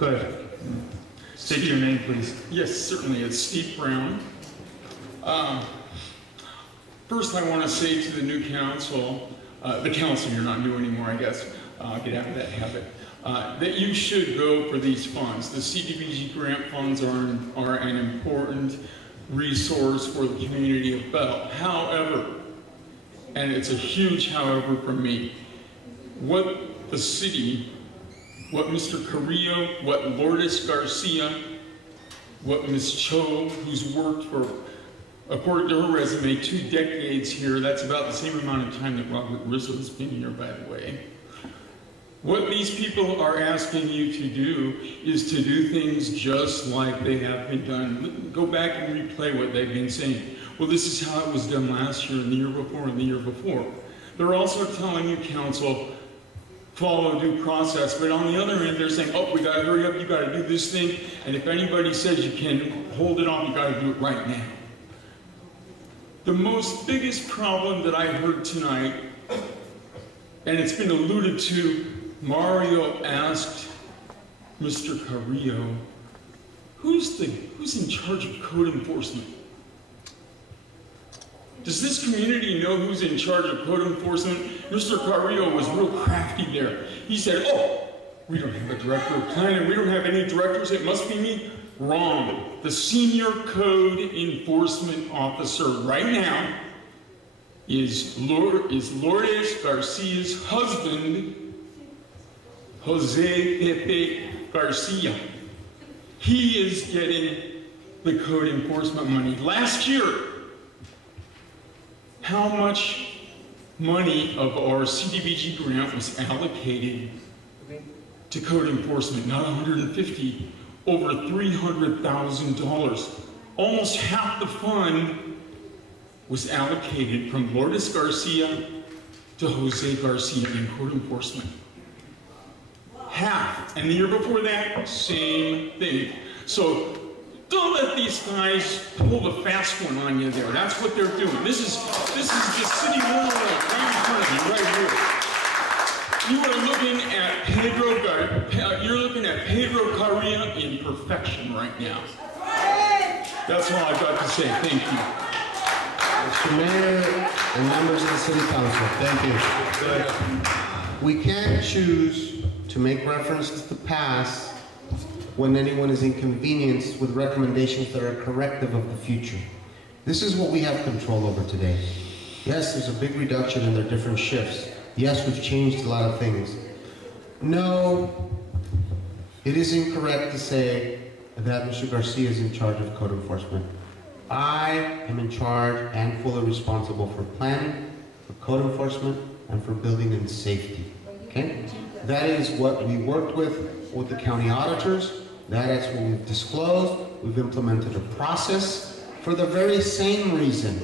Go ahead. State your name, please. Yes, certainly. It's Steve Brown. First, I want to say to the new council, the council, you're not new anymore, I guess, get out of that habit, that you should go for these funds. The CDBG grant funds are an important resource for the community of Bell. However, and it's a huge however from me, what the city, what Mr. Carrillo, what Lourdes Garcia, what Ms. Cho, who's worked for, according to her resume, 2 decades here, that's about the same amount of time that Robert Rizzo has been here, by the way. What these people are asking you to do is to do things just like they have been done. Go back and replay what they've been saying. Well, this is how it was done last year and the year before and the year before. They're also telling you, council, follow due process, but on the other end, they're saying, oh, we gotta hurry up, you gotta do this thing, and if anybody says you can hold it off, you gotta do it right now. The biggest problem that I heard tonight, and it's been alluded to, Mario asked Mr. Carrillo, who's in charge of code enforcement? Does this community know who's in charge of code enforcement? Mr. Carrillo was real crafty there. He said, oh, we don't have a director of planning, we don't have any directors, it must be me. Wrong. The senior code enforcement officer right now is Lourdes Garcia's husband, Jose Pepe Garcia. He is getting the code enforcement money. Last year, how much money of our CDBG grant was allocated to code enforcement? Not 150, over $300,000. Almost half the fund was allocated from Lourdes Garcia to Jose Garcia in code enforcement. Half. And the year before that, same thing. So don't let these guys pull the fast one on you there. That's what they're doing. This is the city hall right in front of you, right here. You are looking at you're looking at Pedro Carrillo in perfection right now. That's all I've got to say. Thank you. Mr. Mayor and members of the City Council, thank you. We can't choose to make reference to the past when anyone is inconvenienced with recommendations that are corrective of the future. This is what we have control over today. Yes, there's a big reduction in their different shifts. Yes, we've changed a lot of things. No, it is incorrect to say that Mr. Garcia is in charge of code enforcement. I am in charge and fully responsible for planning, for code enforcement, and for building and safety. Okay? That is what we worked with the county auditors. That is what we've disclosed. We've implemented a process for the very same reason,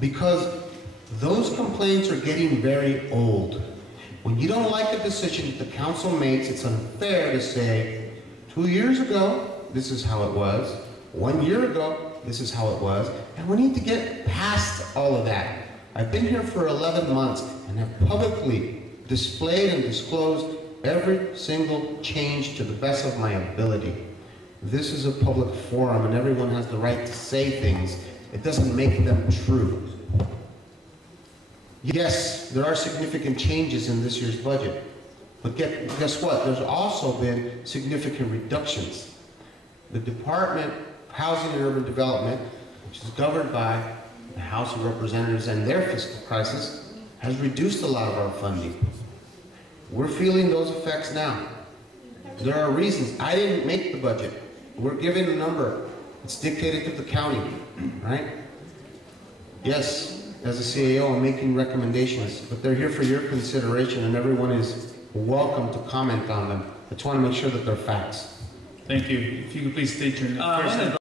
because those complaints are getting very old. When you don't like a decision that the council makes, it's unfair to say, 2 years ago, this is how it was. 1 year ago, this is how it was. And we need to get past all of that. I've been here for 11 months and have publicly displayed and disclosed every single change to the best of my ability. This is a public forum and everyone has the right to say things. It doesn't make them true. Yes, there are significant changes in this year's budget, but guess what? There's also been significant reductions. The Department of Housing and Urban Development, which is governed by the House of Representatives and their fiscal crisis, has reduced a lot of our funding. We're feeling those effects now. There are reasons. I didn't make the budget. We're given a number. It's dictated to the county, right? Yes, as a CAO, I'm making recommendations, but they're here for your consideration and everyone is welcome to comment on them. I just want to make sure that they're facts. Thank you. If you could please state your name.